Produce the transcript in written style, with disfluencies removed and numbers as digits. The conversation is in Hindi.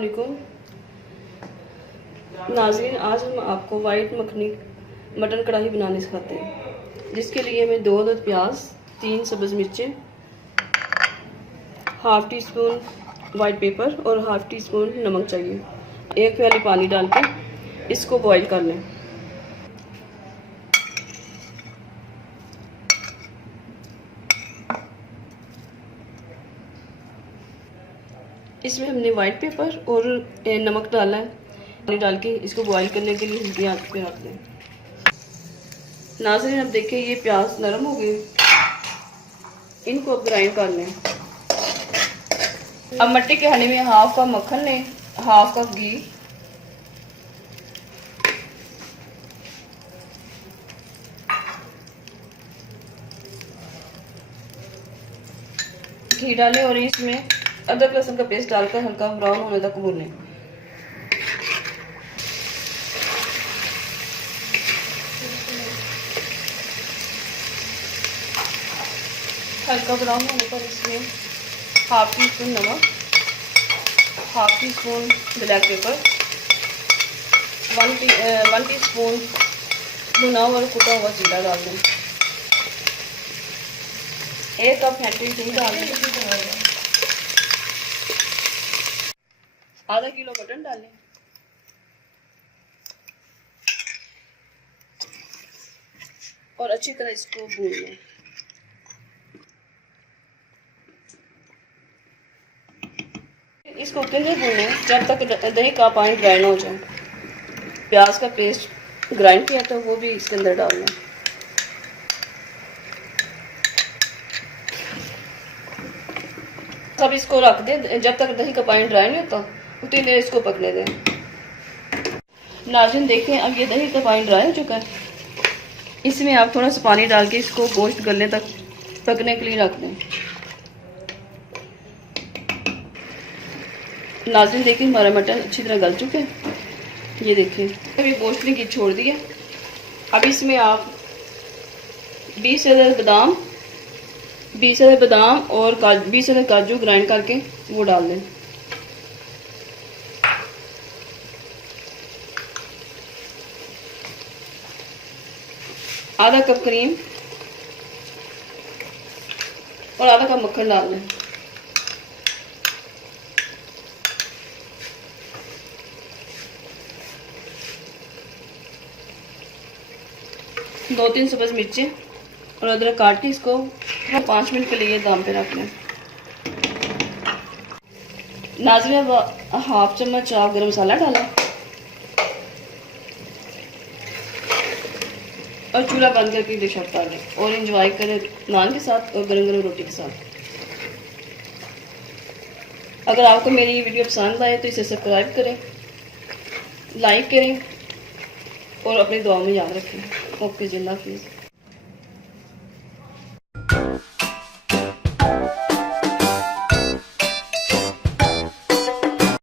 वालेकुम नाज़रीन, आज हम आपको वाइट मखनी मटन कढ़ाई बनाने सिखाते हैं। जिसके लिए हमें 2 अदद प्याज, 3 सब्ज़ मिर्चें, half tea spoon white paper और हाफ़ टी स्पून नमक चाहिए। 1 प्याली पानी डाल के इसको बॉईल कर लें। इसमें हमने वाइट पेपर और नमक डाला है। पानी डाल के इसको बॉईल करने के लिए हल्की आंच पे रख दें। नाज़रीन, अब देखें ये प्याज नरम हो गए, इनको अब ग्राइंड कर लें। अब मट्टी के हांडी में हाफ कप मक्खन लें, हाफ कप घी डालें और इसमें अदरक लहसुन का पेस्ट डालकर हल्का ब्राउन होने तक भूनें। हल्का ब्राउन होने पर इसमें हाफ टी स्पून नमक, half tea spoon black pepper, 1 teaspoon भुना हुआ कुटा हुआ जीरा डाल दें। 1 कप फेंटी घी डाल दें। आधा किलो मटन डालें। और अच्छी तरह इसको भून लें। इसको उतने भूने जब तक दही का पानी ड्राई ना हो जाए। प्याज का पेस्ट ग्राइंड किया तो वो भी इसके अंदर डालना। अब इसको रख दें जब तक दही का पानी ड्राई नहीं होता, उतनी देर इसको पकने दें। नाज़रीन देखें, अब ये दही का पानी ड्राई हो चुका है। इसमें आप थोड़ा सा पानी डाल के इसको गोश्त गलने तक पकने के लिए रख दें। नाज़रीन देखिए, हमारा मटन अच्छी तरह गल चुका है। ये देखिए, अभी गोश्त ने घी छोड़ दिया। अब इसमें आप 20 अदद बादाम और 20 अदद काजू ग्राइंड करके वो डाल दें। आधा कप क्रीम और आधा कप मक्खन डाल दें। दो 3 सब्ज़ मिर्चें और अदरक काट के इसको 5 मिनट के लिए दम पे रख लें। नाज़रीन, अब हाफ चम्मच आप गरम मसाला डालें और चूल्हा बंद करके डिश आउट कर लें और एंजॉय करें नान के साथ और गरम गरम रोटी के साथ। अगर आपको मेरी ये वीडियो पसंद आए तो इसे सब्सक्राइब करें, लाइक करें और अपनी दुआ में याद रखें। ओके जी, अल्लाह हाफिज़।